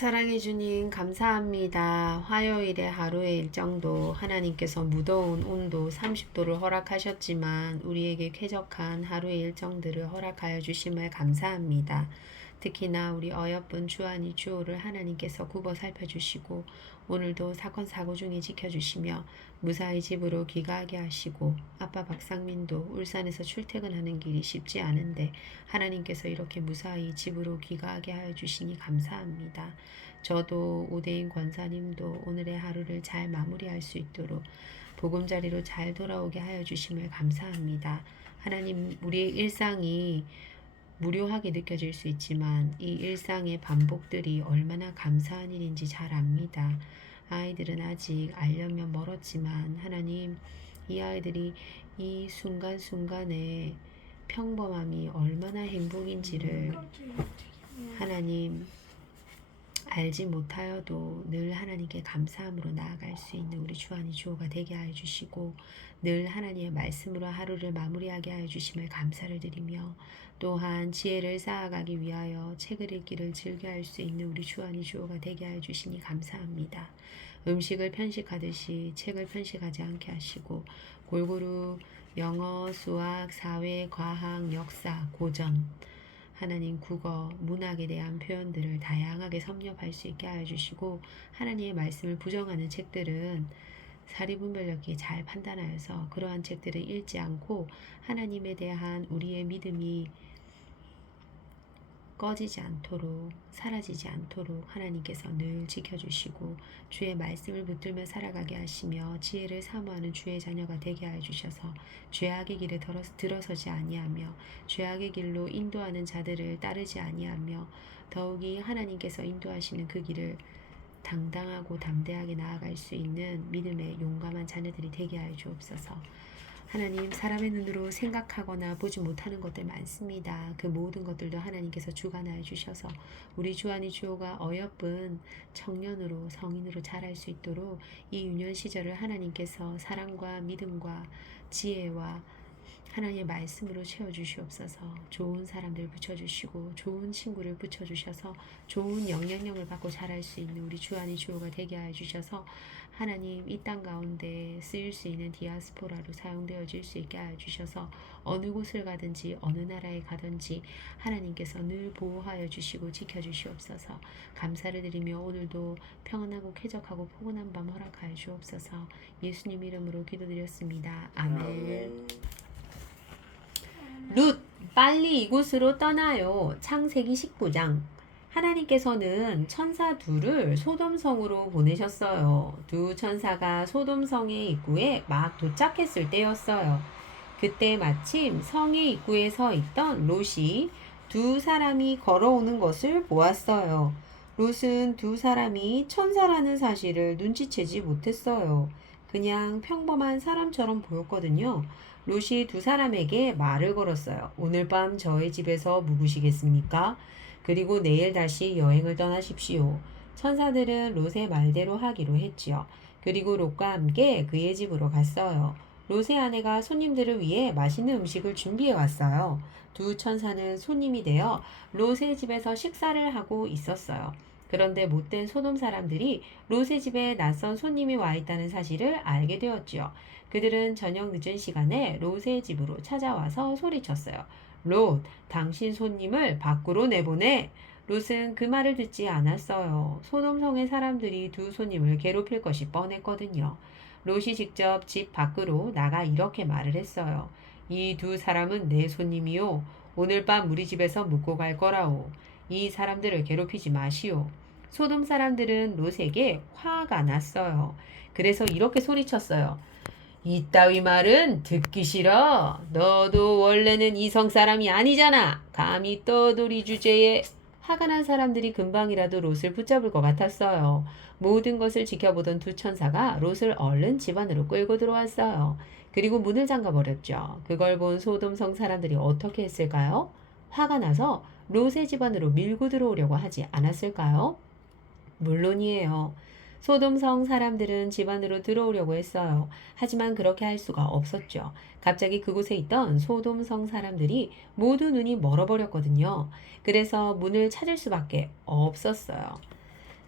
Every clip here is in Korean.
사랑해 주님 감사합니다. 화요일의 하루의 일정도 하나님께서 무더운 온도 30도를 허락하셨지만 우리에게 쾌적한 하루의 일정들을 허락하여 주심을 감사합니다. 특히나 우리 어여쁜 주안이 주호를 하나님께서 굽어 살펴주시고 오늘도 사건 사고 중에 지켜주시며 무사히 집으로 귀가하게 하시고 아빠 박상민도 울산에서 출퇴근하는 길이 쉽지 않은데 하나님께서 이렇게 무사히 집으로 귀가하게 하여 주시니 감사합니다. 저도 오대인 권사님도 오늘의 하루를 잘 마무리할 수 있도록 보금자리로 잘 돌아오게 하여 주심을 감사합니다. 하나님, 우리의 일상이 무료하게 느껴질 수 있지만 이 일상의 반복들이 얼마나 감사한 일인지 잘 압니다. 아이들은 아직 알려면 멀었지만 하나님, 이 아이들이 이 순간순간의 평범함이 얼마나 행복인지를 하나님 알지 못하여도 늘 하나님께 감사함으로 나아갈 수 있는 우리 주안이 주호가 되게 하여 주시고 늘 하나님의 말씀으로 하루를 마무리하게 하여 주심을 감사를 드리며 또한 지혜를 쌓아가기 위하여 책을 읽기를 즐겨할 수 있는 우리 주안이 주호가 되게 하여 주시니 감사합니다. 음식을 편식하듯이 책을 편식하지 않게 하시고 골고루 영어, 수학, 사회, 과학, 역사, 고전 하나님 국어, 문학에 대한 표현들을 다양하게 섭렵할 수 있게 하여 주시고 하나님의 말씀을 부정하는 책들은 사리분별력 있게 잘 판단하여서 그러한 책들을 읽지 않고 하나님에 대한 우리의 믿음이 꺼지지 않도록 사라지지 않도록 하나님께서 늘 지켜주시고 주의 말씀을 붙들며 살아가게 하시며 지혜를 사모하는 주의 자녀가 되게 하여 주셔서 죄악의 길에 들어서지 아니하며 죄악의 길로 인도하는 자들을 따르지 아니하며 더욱이 하나님께서 인도하시는 그 길을 당당하고 담대하게 나아갈 수 있는 믿음의 용감한 자녀들이 되게 하여 주옵소서. 하나님, 사람의 눈으로 생각하거나 보지 못하는 것들 많습니다. 그 모든 것들도 하나님께서 주관하여 주셔서 우리 주안이 주호가 어여쁜 청년으로 성인으로 자랄 수 있도록 이 유년 시절을 하나님께서 사랑과 믿음과 지혜와 하나님의 말씀으로 채워주시옵소서. 좋은 사람들 붙여주시고 좋은 친구를 붙여주셔서 좋은 영향력을 받고 자랄 수 있는 우리 주안이 주호가 되게 하여 주셔서 하나님 이 땅 가운데 쓰일 수 있는 디아스포라로 사용되어질 수 있게 하여 주셔서 어느 곳을 가든지 어느 나라에 가든지 하나님께서 늘 보호하여 주시고 지켜주시옵소서. 감사를 드리며 오늘도 평안하고 쾌적하고 포근한 밤 허락하여 주옵소서. 예수님 이름으로 기도드렸습니다. 아멘. 룻, 빨리 이곳으로 떠나요. 창세기 19장. 하나님께서는 천사 둘을 소돔성으로 보내셨어요. 두 천사가 소돔성의 입구에 막 도착했을 때였어요. 그때 마침 성의 입구에 서 있던 롯이 두 사람이 걸어오는 것을 보았어요. 롯은 두 사람이 천사라는 사실을 눈치채지 못했어요. 그냥 평범한 사람처럼 보였거든요. 롯이 두 사람에게 말을 걸었어요. 오늘 밤 저의 집에서 묵으시겠습니까? 그리고 내일 다시 여행을 떠나십시오. 천사들은 롯의 말대로 하기로 했지요. 그리고 롯과 함께 그의 집으로 갔어요. 롯의 아내가 손님들을 위해 맛있는 음식을 준비해 왔어요. 두 천사는 손님이 되어 롯의 집에서 식사를 하고 있었어요. 그런데 못된 소돔 사람들이 롯의 집에 낯선 손님이 와 있다는 사실을 알게 되었지요. 그들은 저녁 늦은 시간에 롯의 집으로 찾아와서 소리쳤어요. 롯, 당신 손님을 밖으로 내보내. 롯은 그 말을 듣지 않았어요. 소돔성의 사람들이 두 손님을 괴롭힐 것이 뻔했거든요. 롯이 직접 집 밖으로 나가 이렇게 말을 했어요. 이 두 사람은 내 손님이요. 오늘 밤 우리 집에서 묵고 갈 거라오. 이 사람들을 괴롭히지 마시오. 소돔 사람들은 롯에게 화가 났어요. 그래서 이렇게 소리쳤어요. 이따위 말은 듣기 싫어. 너도 원래는 이성 사람이 아니잖아. 감히 떠돌이 주제에. 화가 난 사람들이 금방이라도 롯을 붙잡을 것 같았어요. 모든 것을 지켜보던 두 천사가 롯을 얼른 집 안으로 끌고 들어왔어요. 그리고 문을 잠가버렸죠. 그걸 본 소돔성 사람들이 어떻게 했을까요? 화가 나서 롯의 집 안으로 밀고 들어오려고 하지 않았을까요? 물론이에요. 소돔성 사람들은 집 안으로 들어오려고 했어요. 하지만 그렇게 할 수가 없었죠. 갑자기 그곳에 있던 소돔성 사람들이 모두 눈이 멀어버렸거든요. 그래서 문을 찾을 수밖에 없었어요.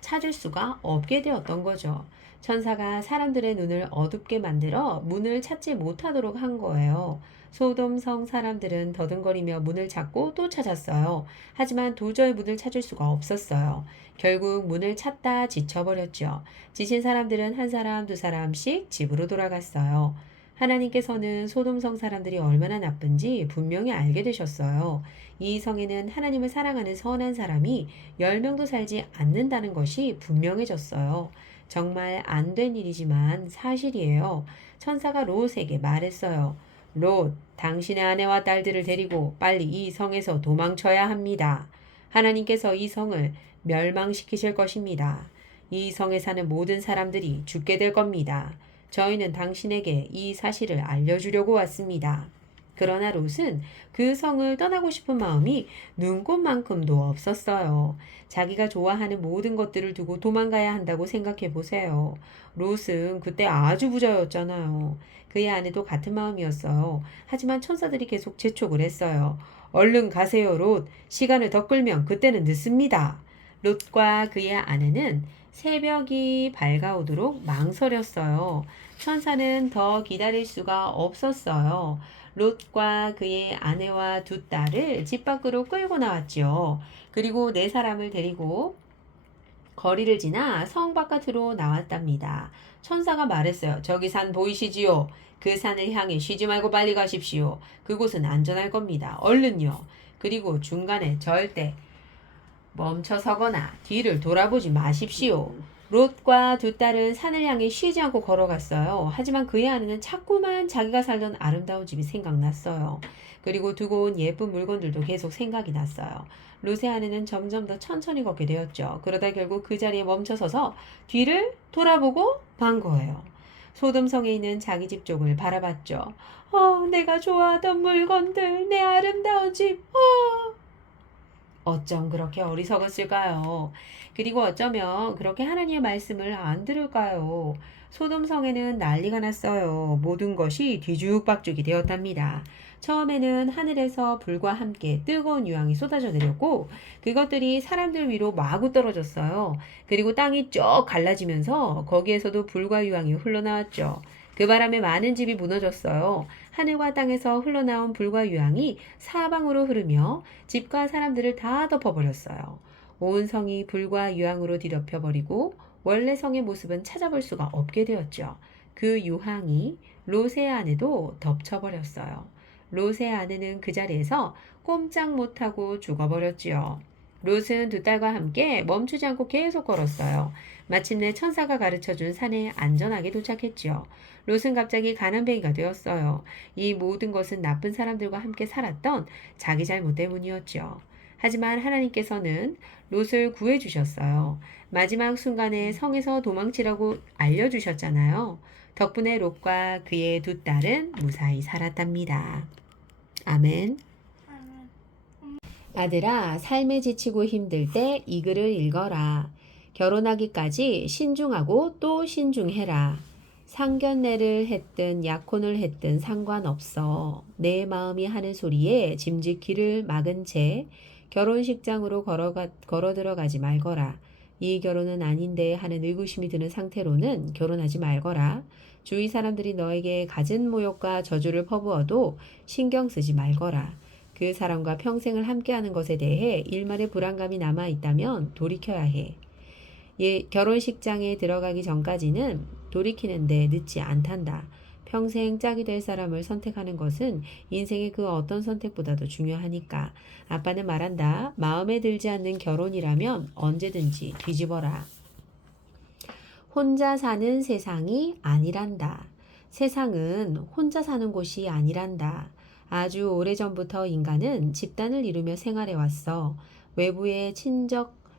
찾을 수가 없게 되었던 거죠. 천사가 사람들의 눈을 어둡게 만들어 문을 찾지 못하도록 한 거예요. 소돔성 사람들은 더듬거리며 문을 찾고 또 찾았어요. 하지만 도저히 문을 찾을 수가 없었어요. 결국 문을 찾다 지쳐버렸죠. 지친 사람들은 한 사람, 두 사람씩 집으로 돌아갔어요. 하나님께서는 소돔성 사람들이 얼마나 나쁜지 분명히 알게 되셨어요. 이 성에는 하나님을 사랑하는 선한 사람이 10명도 살지 않는다는 것이 분명해졌어요. 정말 안 된 일이지만 사실이에요. 천사가 롯에게 말했어요. 롯, 당신의 아내와 딸들을 데리고 빨리 이 성에서 도망쳐야 합니다. 하나님께서 이 성을 멸망시키실 것입니다. 이 성에 사는 모든 사람들이 죽게 될 겁니다. 저희는 당신에게 이 사실을 알려주려고 왔습니다. 그러나 롯은 그 성을 떠나고 싶은 마음이 눈꽃만큼도 없었어요. 자기가 좋아하는 모든 것들을 두고 도망가야 한다고 생각해 보세요. 롯은 그때 아주 부자였잖아요. 그의 아내도 같은 마음이었어요. 하지만 천사들이 계속 재촉을 했어요. 얼른 가세요, 롯. 시간을 더 끌면 그때는 늦습니다. 롯과 그의 아내는 새벽이 밝아오도록 망설였어요. 천사는 더 기다릴 수가 없었어요. 롯과 그의 아내와 두 딸을 집 밖으로 끌고 나왔지요. 그리고 네 사람을 데리고 거리를 지나 성 바깥으로 나왔답니다. 천사가 말했어요. 저기 산 보이시지요? 그 산을 향해 쉬지 말고 빨리 가십시오. 그곳은 안전할 겁니다. 얼른요. 그리고 중간에 절대 멈춰 서거나 뒤를 돌아보지 마십시오. 롯과 두 딸은 산을 향해 쉬지 않고 걸어갔어요. 하지만 그의 아내는 자꾸만 자기가 살던 아름다운 집이 생각났어요. 그리고 두고 온 예쁜 물건들도 계속 생각이 났어요. 롯의 아내는 점점 더 천천히 걷게 되었죠. 그러다 결국 그 자리에 멈춰서서 뒤를 돌아보고 만 거예요. 소돔성에 있는 자기 집 쪽을 바라봤죠. 내가 좋아하던 물건들, 내 아름다운 집, 어쩜 그렇게 어리석었을까요? 그리고 어쩌면 그렇게 하나님의 말씀을 안 들을까요? 소돔성에는 난리가 났어요. 모든 것이 뒤죽박죽이 되었답니다. 처음에는 하늘에서 불과 함께 뜨거운 유황이 쏟아져 내렸고 그것들이 사람들 위로 마구 떨어졌어요. 그리고 땅이 쭉 갈라지면서 거기에서도 불과 유황이 흘러나왔죠. 그 바람에 많은 집이 무너졌어요. 하늘과 땅에서 흘러나온 불과 유황이 사방으로 흐르며 집과 사람들을 다 덮어버렸어요. 온 성이 불과 유황으로 뒤덮여버리고 원래 성의 모습은 찾아볼 수가 없게 되었죠. 그 유황이 롯의 아내도 덮쳐버렸어요. 롯의 아내는 그 자리에서 꼼짝 못하고 죽어버렸지요. 롯은 두 딸과 함께 멈추지 않고 계속 걸었어요. 마침내 천사가 가르쳐준 산에 안전하게 도착했지요. 롯은 갑자기 가난뱅이가 되었어요. 이 모든 것은 나쁜 사람들과 함께 살았던 자기 잘못 때문이었죠. 하지만 하나님께서는 롯을 구해주셨어요. 마지막 순간에 성에서 도망치라고 알려주셨잖아요. 덕분에 롯과 그의 두 딸은 무사히 살았답니다. 아멘. 아들아, 삶에 지치고 힘들 때 이 글을 읽어라. 결혼하기까지 신중하고 또 신중해라. 상견례를 했든 약혼을 했든 상관없어. 내 마음이 하는 소리에 짐짓 귀를 막은 채 결혼식장으로 걸어 들어가지 말거라. 이 결혼은 아닌데 하는 의구심이 드는 상태로는 결혼하지 말거라. 주위 사람들이 너에게 갖은 모욕과 저주를 퍼부어도 신경 쓰지 말거라. 그 사람과 평생을 함께하는 것에 대해 일말의 불안감이 남아 있다면 돌이켜야 해. 결혼식장에 들어가기 전까지는 돌이키는데 늦지 않단다. 평생 짝이 될 사람을 선택하는 것은 인생의 그 어떤 선택보다도 중요하니까. 아빠는 말한다. 마음에 들지 않는 결혼이라면 언제든지 뒤집어라. 혼자 사는 세상이 아니란다. 세상은 혼자 사는 곳이 아니란다. 아주 오래전부터 인간은 집단을 이루며 생활해왔어. 외부의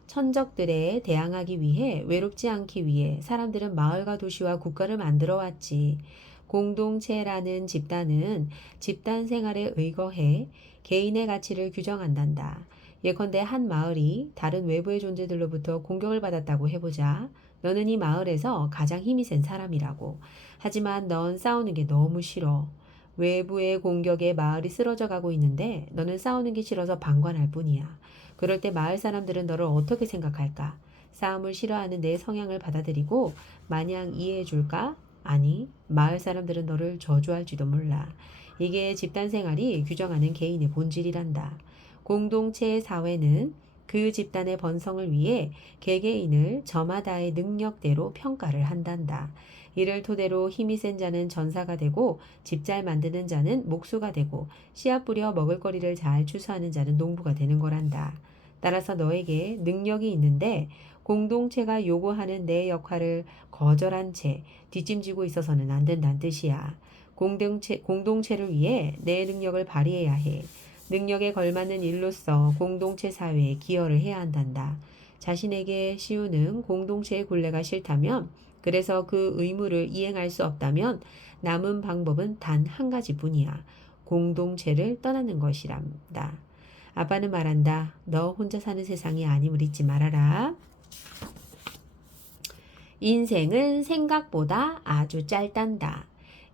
천적들에 대항하기 위해 외롭지 않기 위해 사람들은 마을과 도시와 국가를 만들어 왔지. 공동체라는 집단은 집단 생활에 의거해 개인의 가치를 규정한단다. 예컨대 한 마을이 다른 외부의 존재들로부터 공격을 받았다고 해보자. 너는 이 마을에서 가장 힘이 센 사람이라고. 하지만 넌 싸우는 게 너무 싫어. 외부의 공격에 마을이 쓰러져 가고 있는데 너는 싸우는 게 싫어서 방관할 뿐이야. 그럴 때 마을 사람들은 너를 어떻게 생각할까? 싸움을 싫어하는 내 성향을 받아들이고 마냥 이해해 줄까? 아니, 마을 사람들은 너를 저주할지도 몰라. 이게 집단 생활이 규정하는 개인의 본질이란다. 공동체의 사회는 그 집단의 번성을 위해 개개인을 저마다의 능력대로 평가를 한단다. 이를 토대로 힘이 센 자는 전사가 되고 집 잘 만드는 자는 목수가 되고 씨앗 뿌려 먹을거리를 잘 추수하는 자는 농부가 되는 거란다. 따라서 너에게 능력이 있는데 공동체가 요구하는 내 역할을 거절한 채 뒷짐지고 있어서는 안 된다는 뜻이야. 공동체를 위해 내 능력을 발휘해야 해. 능력에 걸맞는 일로서 공동체 사회에 기여를 해야 한단다. 자신에게 씌우는 공동체의 굴레가 싫다면, 그래서 그 의무를 이행할 수 없다면 남은 방법은 단 한 가지뿐이야. 공동체를 떠나는 것이란다. 아빠는 말한다. 너 혼자 사는 세상이 아님을 잊지 말아라. 인생은 생각보다 아주 짧단다.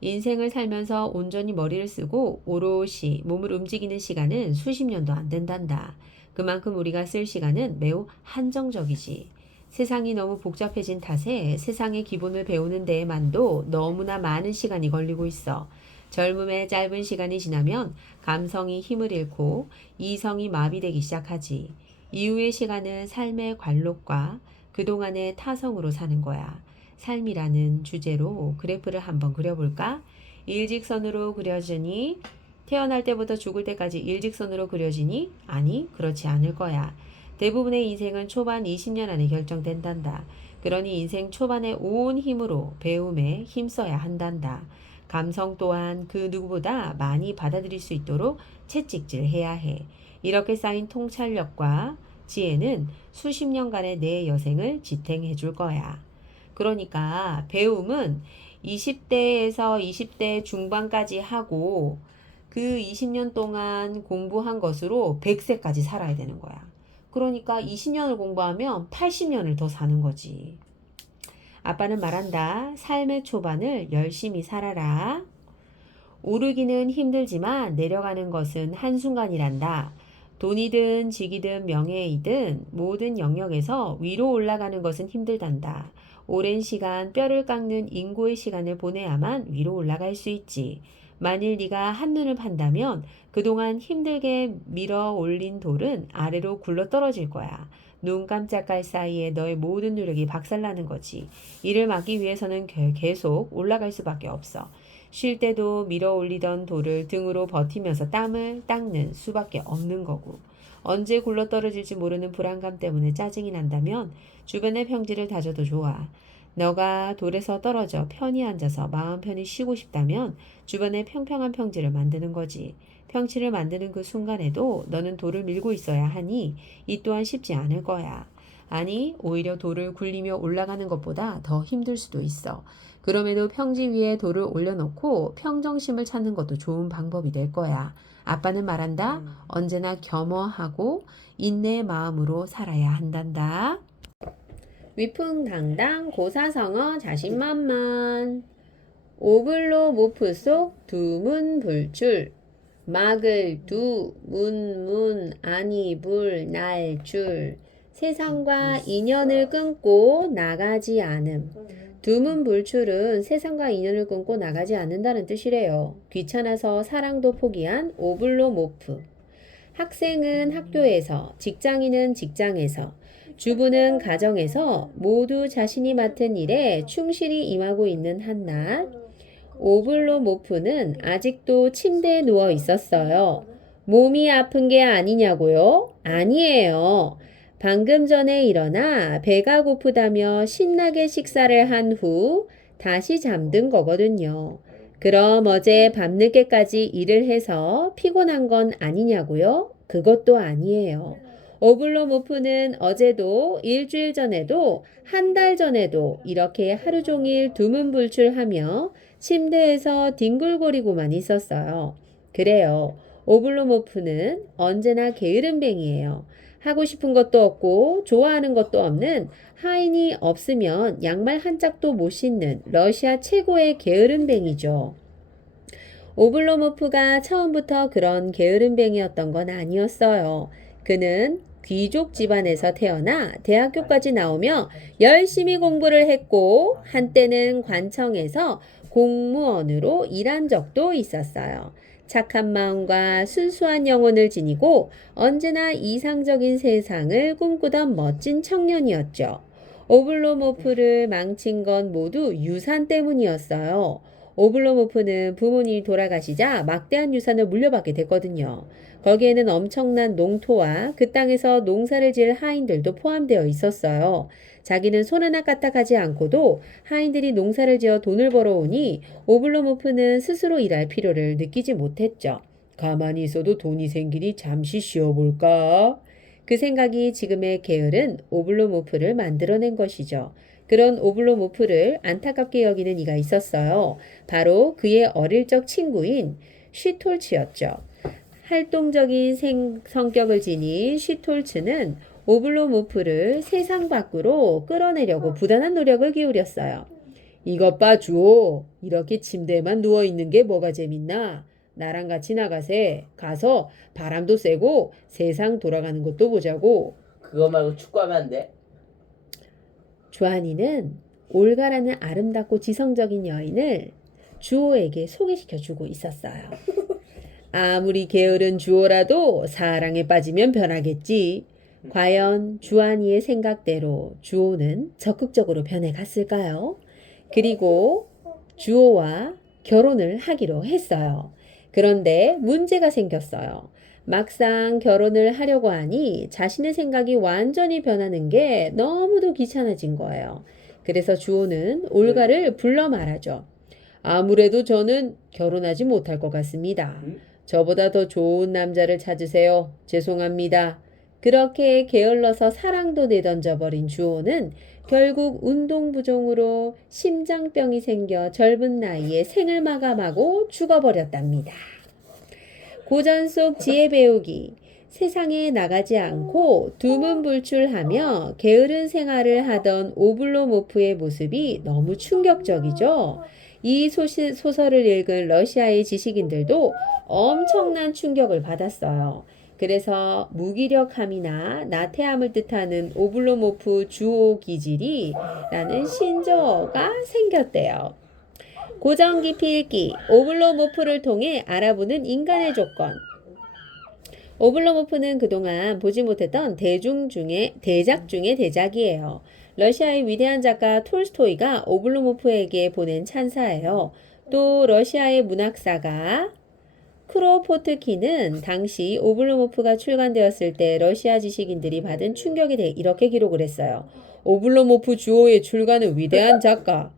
인생을 살면서 온전히 머리를 쓰고 오롯이 몸을 움직이는 시간은 수십 년도 안 된단다. 그만큼 우리가 쓸 시간은 매우 한정적이지. 세상이 너무 복잡해진 탓에 세상의 기본을 배우는 데에만도 너무나 많은 시간이 걸리고 있어. 젊음의 짧은 시간이 지나면 감성이 힘을 잃고 이성이 마비되기 시작하지. 이후의 시간은 삶의 관록과 그동안의 타성으로 사는 거야. 삶이라는 주제로 그래프를 한번 그려볼까? 일직선으로 그려지니? 태어날 때부터 죽을 때까지 일직선으로 그려지니? 아니, 그렇지 않을 거야. 대부분의 인생은 초반 20년 안에 결정된단다. 그러니 인생 초반에 온 힘으로 배움에 힘써야 한단다. 감성 또한 그 누구보다 많이 받아들일 수 있도록 채찍질해야 해. 이렇게 쌓인 통찰력과 지혜는 수십 년간의 내 여생을 지탱해 줄 거야. 그러니까 배움은 20대에서 20대 중반까지 하고 그 20년 동안 공부한 것으로 100세까지 살아야 되는 거야. 그러니까 20년을 공부하면 80년을 더 사는 거지. 아빠는 말한다. 삶의 초반을 열심히 살아라. 오르기는 힘들지만 내려가는 것은 한순간이란다. 돈이든 직이든 명예이든 모든 영역에서 위로 올라가는 것은 힘들단다. 오랜 시간 뼈를 깎는 인고의 시간을 보내야만 위로 올라갈 수 있지. 만일 네가 한눈을 판다면 그동안 힘들게 밀어 올린 돌은 아래로 굴러떨어질 거야. 눈 깜짝할 사이에 너의 모든 노력이 박살나는 거지. 이를 막기 위해서는 계속 올라갈 수밖에 없어. 쉴 때도 밀어 올리던 돌을 등으로 버티면서 땀을 닦는 수밖에 없는 거고. 언제 굴러떨어질지 모르는 불안감 때문에 짜증이 난다면 주변의 평지를 다져도 좋아. 너가 돌에서 떨어져 편히 앉아서 마음 편히 쉬고 싶다면 주변에 평평한 평지를 만드는 거지. 평지를 만드는 그 순간에도 너는 돌을 밀고 있어야 하니 이 또한 쉽지 않을 거야. 아니, 오히려 돌을 굴리며 올라가는 것보다 더 힘들 수도 있어. 그럼에도 평지 위에 돌을 올려놓고 평정심을 찾는 것도 좋은 방법이 될 거야. 아빠는 말한다. 언제나 겸허하고 인내의 마음으로 살아야 한단다. 위풍당당 고사성어 자신만만. 오글로 모프 속 두문불출. 막을 두 문문 아니 불 날줄. 세상과 인연을 끊고 나가지 않음. 두문불출은 세상과 인연을 끊고 나가지 않는다는 뜻이래요. 귀찮아서 사랑도 포기한 오블로 모프. 학생은 학교에서, 직장인은 직장에서, 주부는 가정에서 모두 자신이 맡은 일에 충실히 임하고 있는 한낱. 오블로 모프는 아직도 침대에 누워 있었어요. 몸이 아픈 게 아니냐고요? 아니에요. 방금 전에 일어나 배가 고프다며 신나게 식사를 한 후 다시 잠든 거거든요. 그럼 어제 밤늦게까지 일을 해서 피곤한 건 아니냐고요? 그것도 아니에요. 오블로모프는 어제도 일주일 전에도 한 달 전에도 이렇게 하루 종일 두문불출하며 침대에서 뒹굴거리고만 있었어요. 그래요. 오블로모프는 언제나 게으름뱅이에요. 하고 싶은 것도 없고 좋아하는 것도 없는 하인이 없으면 양말 한 짝도 못 신는 러시아 최고의 게으름뱅이죠. 오블로모프가 처음부터 그런 게으름뱅이였던 건 아니었어요. 그는 귀족 집안에서 태어나 대학교까지 나오며 열심히 공부를 했고 한때는 관청에서 공무원으로 일한 적도 있었어요. 착한 마음과 순수한 영혼을 지니고 언제나 이상적인 세상을 꿈꾸던 멋진 청년이었죠. 오블로모프를 망친 건 모두 유산 때문이었어요. 오블로모프는 부모님이 돌아가시자 막대한 유산을 물려받게 됐거든요. 거기에는 엄청난 농토와 그 땅에서 농사를 지을 하인들도 포함되어 있었어요. 자기는 손 하나 까딱하지 않고도 하인들이 농사를 지어 돈을 벌어오니 오블로모프는 스스로 일할 필요를 느끼지 못했죠. 가만히 있어도 돈이 생기니 잠시 쉬어볼까? 그 생각이 지금의 게으른 오블로모프를 만들어낸 것이죠. 그런 오블로모프를 안타깝게 여기는 이가 있었어요. 바로 그의 어릴 적 친구인 슈톨츠였죠. 활동적인 성격을 지닌 슈톨츠는 오블로모프를 세상 밖으로 끌어내려고 부단한 노력을 기울였어요. 이것 봐, 주호. 이렇게 침대에만 누워있는 게 뭐가 재밌나? 나랑 같이 나가세. 가서 바람도 쐬고 세상 돌아가는 것도 보자고. 그거 말고 축구하면 안 돼? 주한이는 올가라는 아름답고 지성적인 여인을 주호에게 소개시켜주고 있었어요. 아무리 게으른 주호라도 사랑에 빠지면 변하겠지. 과연 주한이의 생각대로 주호는 적극적으로 변해갔을까요? 그리고 주호와 결혼을 하기로 했어요. 그런데 문제가 생겼어요. 막상 결혼을 하려고 하니 자신의 생각이 완전히 변하는 게 너무도 귀찮아진 거예요. 그래서 주호는 올가를 불러 말하죠. 아무래도 저는 결혼하지 못할 것 같습니다. 저보다 더 좋은 남자를 찾으세요. 죄송합니다. 그렇게 게을러서 사랑도 내던져버린 주호는 결국 운동부종으로 심장병이 생겨 젊은 나이에 생을 마감하고 죽어버렸답니다. 고전 속 지혜 배우기. 세상에 나가지 않고 두문불출하며 게으른 생활을 하던 오블로모프의 모습이 너무 충격적이죠. 이 소설을 읽은 러시아의 지식인들도 엄청난 충격을 받았어요. 그래서 무기력함이나 나태함을 뜻하는 오블로모프 주호 기질이라는 신조어가 생겼대요. 고전 깊이 읽기, 오블로모프를 통해 알아보는 인간의 조건. 오블로모프는 그동안 보지 못했던 대작 중의 대작이에요. 러시아의 위대한 작가 톨스토이가 오블로모프에게 보낸 찬사예요. 또 러시아의 문학사가 크로포트키는 당시 오블로모프가 출간되었을 때 러시아 지식인들이 받은 충격에 대해 이렇게 기록을 했어요. 오블로모프 주호의 출간은 위대한 작가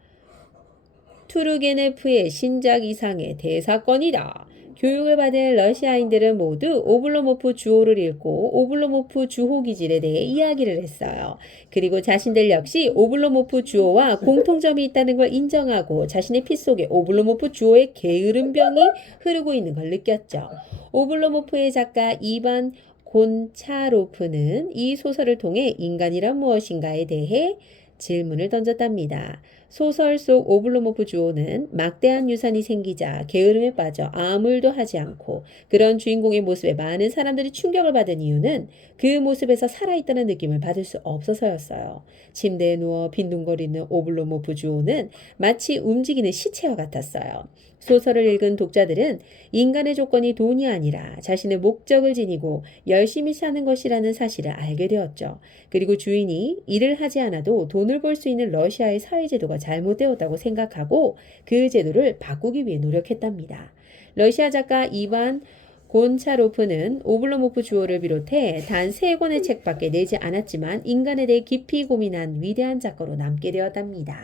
투르게네프의 신작 이상의 대사건이다. 교육을 받은 러시아인들은 모두 오블로모프 주호를 읽고 오블로모프 주호 기질에 대해 이야기를 했어요. 그리고 자신들 역시 오블로모프 주호와 공통점이 있다는 걸 인정하고 자신의 피 속에 오블로모프 주호의 게으른 병이 흐르고 있는 걸 느꼈죠. 오블로모프의 작가 이반 곤차로프는 이 소설을 통해 인간이란 무엇인가에 대해 질문을 던졌답니다. 소설 속 오블로모프 주호는 막대한 유산이 생기자 게으름에 빠져 아무 일도 하지 않고 그런 주인공의 모습에 많은 사람들이 충격을 받은 이유는 그 모습에서 살아있다는 느낌을 받을 수 없어서였어요. 침대에 누워 빈둥거리는 오블로모프 주호는 마치 움직이는 시체와 같았어요. 소설을 읽은 독자들은 인간의 조건이 돈이 아니라 자신의 목적을 지니고 열심히 사는 것이라는 사실을 알게 되었죠. 그리고 주인이 일을 하지 않아도 돈을 벌 수 있는 러시아의 사회제도가 잘못되었다고 생각하고 그 제도를 바꾸기 위해 노력했답니다. 러시아 작가 이반 곤차로프는 오블로모프 주호를 비롯해 단 3권의 책밖에 내지 않았지만 인간에 대해 깊이 고민한 위대한 작가로 남게 되었답니다.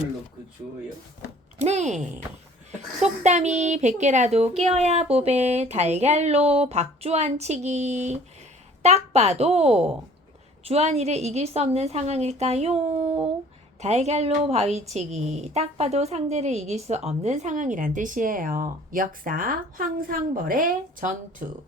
오블로모프 주호요? 네. 속담이 100개라도 깨어야 보배 달걀로 박주환 치기. 딱 봐도 주한이를 이길 수 없는 상황일까요? 달걀로 바위치기. 딱 봐도 상대를 이길 수 없는 상황이란 뜻이에요. 역사 황상벌의 전투.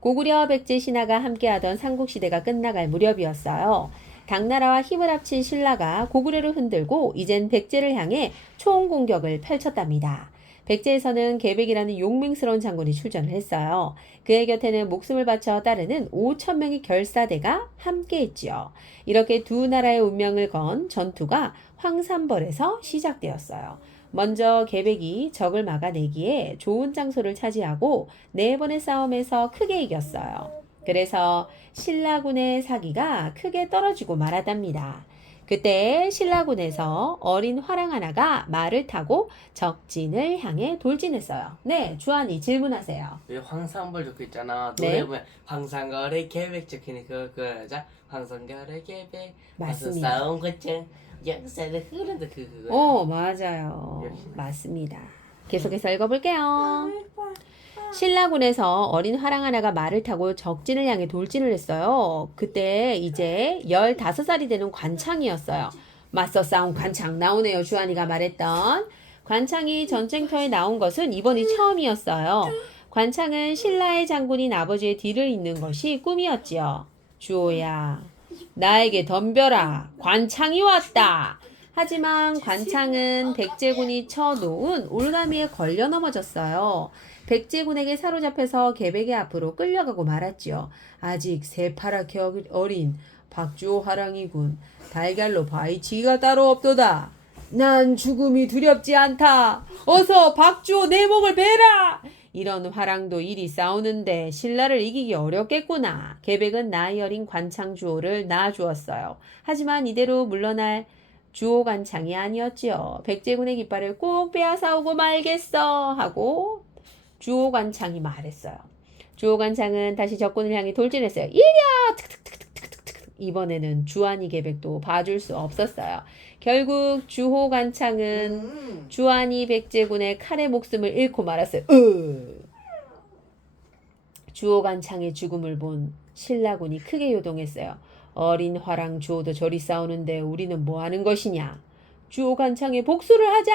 고구려 백제 신하가 함께하던 삼국시대가 끝나갈 무렵이었어요. 당나라와 힘을 합친 신라가 고구려를 흔들고 이젠 백제를 향해 총공격을 펼쳤답니다. 백제에서는 계백이라는 용맹스러운 장군이 출전을 했어요. 그의 곁에는 목숨을 바쳐 따르는 5천 명의 결사대가 함께했지요. 이렇게 두 나라의 운명을 건 전투가 황산벌에서 시작되었어요. 먼저 계백이 적을 막아내기에 좋은 장소를 차지하고 4번의 싸움에서 크게 이겼어요. 그래서 신라군의 사기가 크게 떨어지고 말았답니다. 그때 신라군에서 어린 화랑 하나가 말을 타고 적진을 향해 돌진했어요. 네, 주한이 질문하세요. 왜 황산벌 적혀 있잖아. 네. 노래 보면 황산거래 계획 적히는 그거자. 황산거래 계획. 맞습니다. 싸움 거정 역사를 흐른다 그거. 맞아요. 역시. 맞습니다. 계속해서 읽어볼게요. 신라군에서 어린 화랑 하나가 말을 타고 적진을 향해 돌진을 했어요. 그때 이제 15살이 되는 관창이었어요. 맞서 싸운 관창 나오네요. 주한이가 말했던. 관창이 전쟁터에 나온 것은 이번이 처음이었어요. 관창은 신라의 장군인 아버지의 뒤를 잇는 것이 꿈이었지요. 주호야, 나에게 덤벼라. 관창이 왔다. 하지만 관창은 백제군이 쳐놓은 올가미에 걸려 넘어졌어요. 백제군에게 사로잡혀서 계백의 앞으로 끌려가고 말았지요. 아직 새파랗게 어린 박주호 화랑이군. 달걀로 바위치기가 따로 없도다. 난 죽음이 두렵지 않다. 어서 박주호 내 몸을 베라. 이런 화랑도 이리 싸우는데 신라를 이기기 어렵겠구나. 계백은 나이 어린 관창주호를 낳아주었어요. 하지만 이대로 물러날 주호관창이 아니었지요. 백제군의 깃발을 꼭 빼앗아오고 말겠어 하고 주호관창이 말했어요. 주호관창은 다시 적군을 향해 돌진했어요. 이랴! 이번에는 주한이 계백도 봐줄 수 없었어요. 결국 주호관창은 주한이 백제군의 칼에 목숨을 잃고 말았어요. 주호관창의 죽음을 본 신라군이 크게 요동했어요. 어린 화랑 주호도 저리 싸우는데 우리는 뭐 하는 것이냐? 주호관창의 복수를 하자!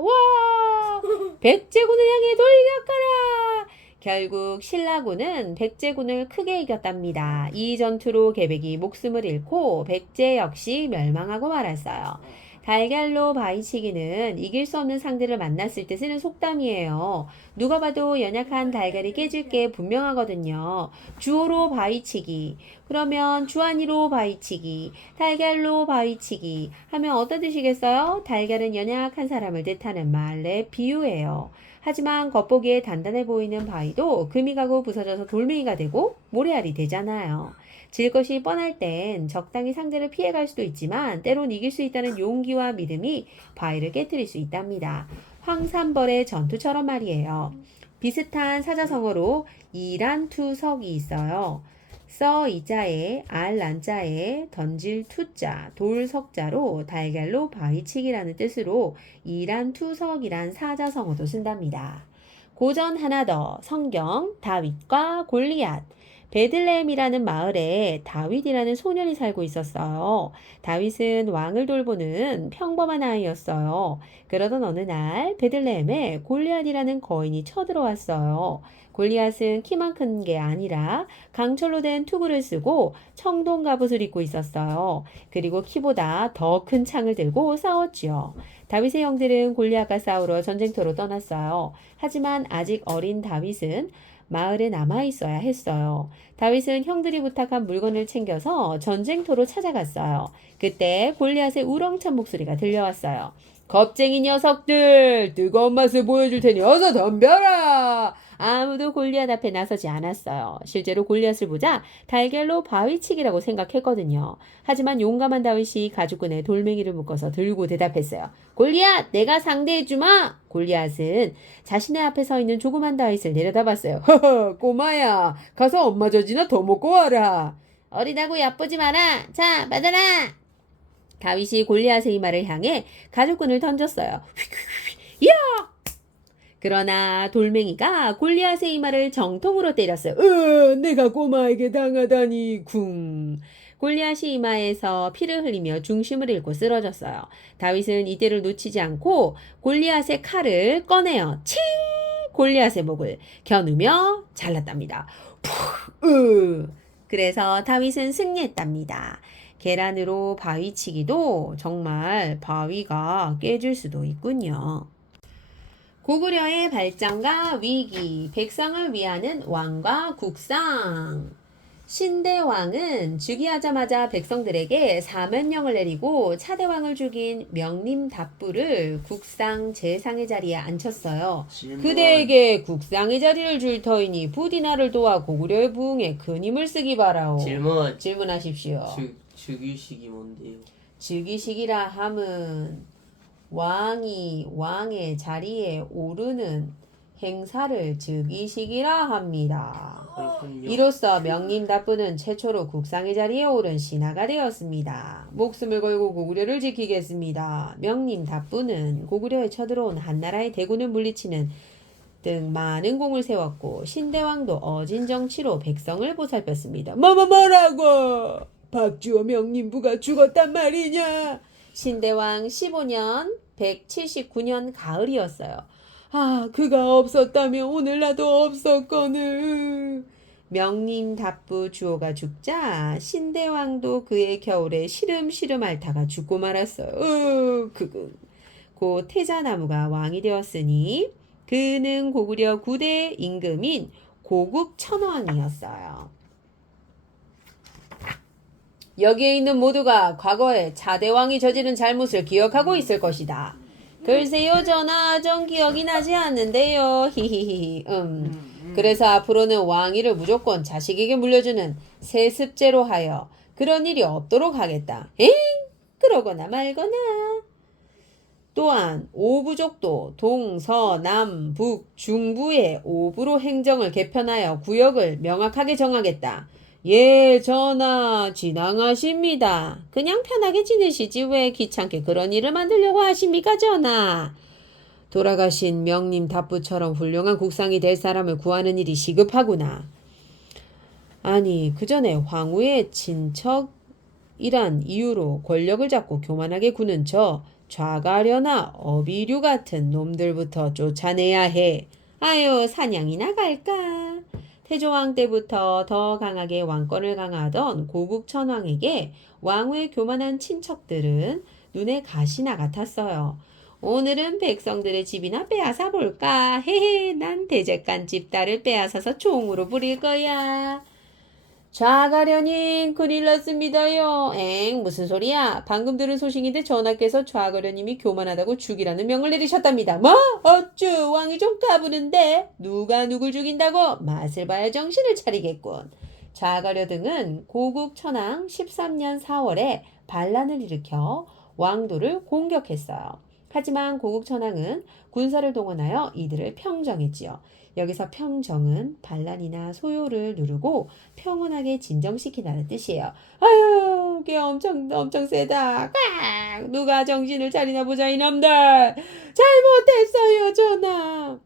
와! 백제군을 향해 돌격하라! 결국 신라군은 백제군을 크게 이겼답니다. 이 전투로 계백이 목숨을 잃고 백제 역시 멸망하고 말았어요. 달걀로 바위치기는 이길 수 없는 상대를 만났을 때 쓰는 속담이에요. 누가 봐도 연약한 달걀이 깨질 게 분명하거든요. 주호로 바위치기, 그러면 주한이로 바위치기, 달걀로 바위치기 하면 어떤 뜻이겠어요? 달걀은 연약한 사람을 뜻하는 말의 비유예요. 하지만 겉보기에 단단해 보이는 바위도 금이 가고 부서져서 돌멩이가 되고 모래알이 되잖아요. 질 것이 뻔할 땐 적당히 상대를 피해갈 수도 있지만 때론 이길 수 있다는 용기와 믿음이 바위를 깨뜨릴 수 있답니다. 황산벌의 전투처럼 말이에요. 비슷한 사자성어로 이란투석이 있어요. 써 이자에 알 난자에 던질 투자 돌석자로 달걀로 바위치기라는 뜻으로 이란투석이란 사자성어도 쓴답니다. 고전 하나 더 성경 다윗과 골리앗 베들레헴이라는 마을에 다윗이라는 소년이 살고 있었어요. 다윗은 왕을 돌보는 평범한 아이였어요. 그러던 어느 날 베들레헴에 골리앗이라는 거인이 쳐들어왔어요. 골리앗은 키만 큰 게 아니라 강철로 된 투구를 쓰고 청동 갑옷을 입고 있었어요. 그리고 키보다 더 큰 창을 들고 싸웠지요. 다윗의 형들은 골리앗과 싸우러 전쟁터로 떠났어요. 하지만 아직 어린 다윗은 마을에 남아있어야 했어요. 다윗은 형들이 부탁한 물건을 챙겨서 전쟁터로 찾아갔어요. 그때 골리앗의 우렁찬 목소리가 들려왔어요. 겁쟁이 녀석들! 뜨거운 맛을 보여줄 테니 어서 덤벼라! 아무도 골리앗 앞에 나서지 않았어요. 실제로 골리앗을 보자 달걀로 바위치기라고 생각했거든요. 하지만 용감한 다윗이 가죽끈에 돌멩이를 묶어서 들고 대답했어요. 골리앗, 내가 상대해주마! 골리앗은 자신의 앞에 서 있는 조그만 다윗을 내려다봤어요. 허허, 꼬마야, 가서 엄마 젖이나 더 먹고 와라. 어리다고 얕보지 마라. 자, 받아라. 다윗이 골리앗의 이마를 향해 가죽끈을 던졌어요. 야! 그러나 돌멩이가 골리앗의 이마를 정통으로 때렸어요. 내가 꼬마에게 당하다니 쿵. 골리앗이 이마에서 피를 흘리며 중심을 잃고 쓰러졌어요. 다윗은 이때를 놓치지 않고 골리앗의 칼을 꺼내어 칭! 골리앗의 목을 겨누며 잘랐답니다. 그래서 다윗은 승리했답니다. 계란으로 바위치기도 정말 바위가 깨질 수도 있군요. 고구려의 발전과 위기, 백성을 위하는 왕과 국상. 신대왕은 즉위하자마자 백성들에게 사면령을 내리고 차대왕을 죽인 명림답부를 국상 제상의 자리에 앉혔어요. 질문. 그대에게 국상의 자리를 줄 터이니 부디 나를 도와 고구려의 부흥에 큰 힘을 쓰기 바라오. 질문. 질문하십시오. 즉위식이 뭔데요? 즉위식이라 함은 왕이 왕의 자리에 오르는 행사를 즉위식이라 합니다. 그렇군요. 이로써 명림답부는 최초로 국상의 자리에 오른 신하가 되었습니다. 목숨을 걸고 고구려를 지키겠습니다. 명림답부는 고구려에 쳐들어온 한나라의 대군을 물리치는 등 많은 공을 세웠고 신대왕도 어진 정치로 백성을 보살폈습니다. 뭐라고? 박지호 명림부가 죽었단 말이냐? 신대왕 15년 179년 가을이었어요. 아, 그가 없었다면 오늘 나도 없었거늘. 명림답부 주호가 죽자 신대왕도 그의 겨울에 시름시름 앓다가 죽고 말았어요. 곧 태자나무가 왕이 되었으니 그는 고구려 9대 임금인 고국천왕이었어요. 여기에 있는 모두가 과거에 차대왕이 저지른 잘못을 기억하고 있을 것이다. 글쎄요, 전하, 전 기억이 나지 않는데요. 히히히. 그래서 앞으로는 왕위를 무조건 자식에게 물려주는 세습제로 하여 그런 일이 없도록 하겠다. 그러거나 말거나. 또한 오부족도 동서 남 북 중부의 오부로 행정을 개편하여 구역을 명확하게 정하겠다. 예, 전하, 지당하십니다. 그냥 편하게 지내시지 왜 귀찮게 그런 일을 만들려고 하십니까, 전하? 돌아가신 명림답부처럼 훌륭한 국상이 될 사람을 구하는 일이 시급하구나. 아니, 그 전에 황후의 친척이란 이유로 권력을 잡고 교만하게 구는 저 좌가려나 어비류 같은 놈들부터 쫓아내야 해. 아유, 사냥이나 갈까? 태조왕 때부터 더 강하게 왕권을 강화하던 고국천왕에게 왕후의 교만한 친척들은 눈에 가시나 같았어요. 오늘은 백성들의 집이나 빼앗아 볼까? 헤헤, 난 대제간 집 딸을 빼앗아서 총으로 부릴 거야. 좌가려님, 큰일 났습니다요. 무슨 소리야? 방금 들은 소식인데 전하께서 좌가려님이 교만하다고 죽이라는 명을 내리셨답니다. 뭐? 어쭈, 왕이 좀 까부는데? 누가 누굴 죽인다고? 맛을 봐야 정신을 차리겠군. 좌가려 등은 고국 천왕 13년 4월에 반란을 일으켜 왕도를 공격했어요. 하지만 고국 천왕은 군사를 동원하여 이들을 평정했지요. 여기서 평정은 반란이나 소요를 누르고 평온하게 진정시키다는 뜻이에요. 아유, 그게 엄청 세다. 꽉! 누가 정신을 차리나 보자, 이놈들. 잘못했어요, 전하.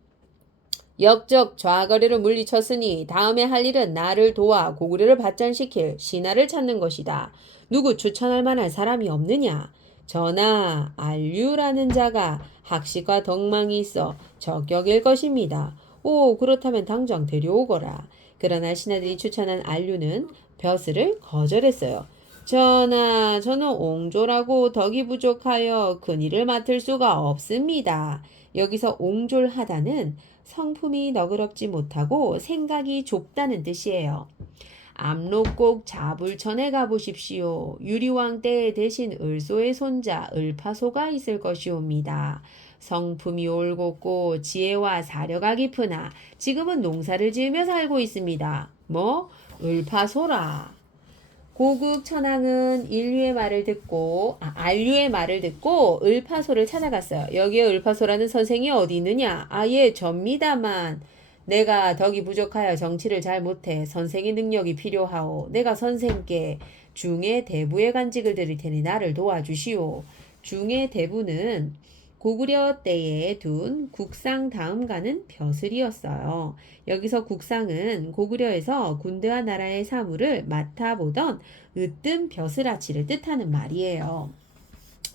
역적 좌거래를 물리쳤으니 다음에 할 일은 나를 도와 고구려를 발전시킬 신하를 찾는 것이다. 누구 추천할 만한 사람이 없느냐? 전하, 안류라는 자가 학식과 덕망이 있어 적격일 것입니다. 오, 그렇다면 당장 데려오거라. 그러나 신하들이 추천한 안류는 벼슬을 거절했어요. 전하, 저는 옹졸하고 덕이 부족하여 큰일을 맡을 수가 없습니다. 여기서 옹졸하다는 성품이 너그럽지 못하고 생각이 좁다는 뜻이에요. 압록곡 자불천에 가보십시오. 유리왕 때 대신 을소의 손자 을파소가 있을 것이옵니다. 성품이 올곧고 지혜와 사려가 깊으나 지금은 농사를 지으며 살고 있습니다. 뭐? 을파소라. 고국 천왕은 안류의 말을 듣고 을파소를 찾아갔어요. 여기에 을파소라는 선생이 어디 있느냐? 예, 접니다만 내가 덕이 부족하여 정치를 잘 못해 선생의 능력이 필요하오. 내가 선생께 중의 대부의 간직을 드릴 테니 나를 도와주시오. 중의 대부는 고구려 때에 둔 국상 다음가는 벼슬이었어요. 여기서 국상은 고구려에서 군대와 나라의 사무를 맡아보던 으뜸 벼슬아치를 뜻하는 말이에요.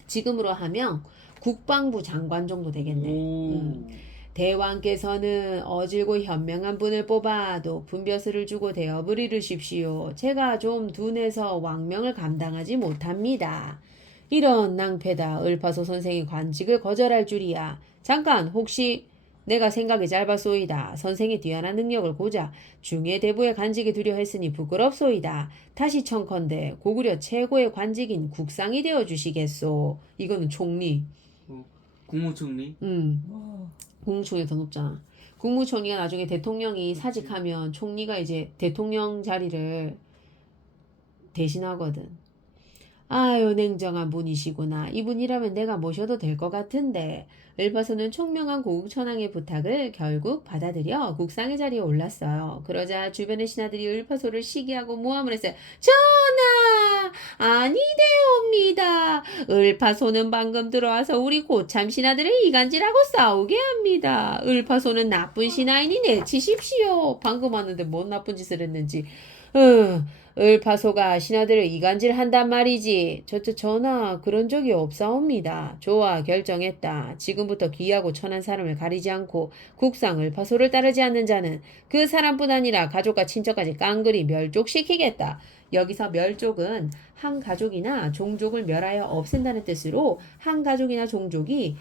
지금으로 하면 국방부 장관 정도 되겠네. 대왕께서는 어질고 현명한 분을 뽑아 높은 벼슬을 주고 대업을 이루십시오. 제가 좀 둔해서 왕명을 감당하지 못합니다. 이런 낭패다. 을파소 선생이 관직을 거절할 줄이야. 잠깐, 혹시 내가 생각이 짧았소이다. 선생의 뛰어난 능력을 고자 중의 대부의 관직에 두려 했으니 부끄럽소이다. 다시 청컨대 고구려 최고의 관직인 국상이 되어 주시겠소. 이거는 총리. 국무총리. 와. 국무총리가 더 높잖아. 국무총리가 나중에 대통령이 사직하면 총리가 이제 대통령 자리를 대신하거든. 아유, 냉정한 분이시구나. 이분이라면 내가 모셔도 될 것 같은데. 을파소는 총명한 고국천왕의 부탁을 결국 받아들여 국상의 자리에 올랐어요. 그러자 주변의 신하들이 을파소를 시기하고 모함을 했어요. 전하! 아니되옵니다. 을파소는 방금 들어와서 우리 고참 신하들을 이간질하고 싸우게 합니다. 을파소는 나쁜 신하이니 내치십시오. 방금 왔는데 뭔 나쁜 짓을 했는지. 을파소가 신하들을 이간질한단 말이지. 전하, 그런 적이 없사옵니다. 좋아, 결정했다. 지금부터 귀하고 천한 사람을 가리지 않고 국상 을파소를 따르지 않는 자는 그 사람뿐 아니라 가족과 친척까지 깡그리 멸족시키겠다. 여기서 멸족은 한 가족이나 종족을 멸하여 없앤다는 뜻으로 한 가족이나 종족이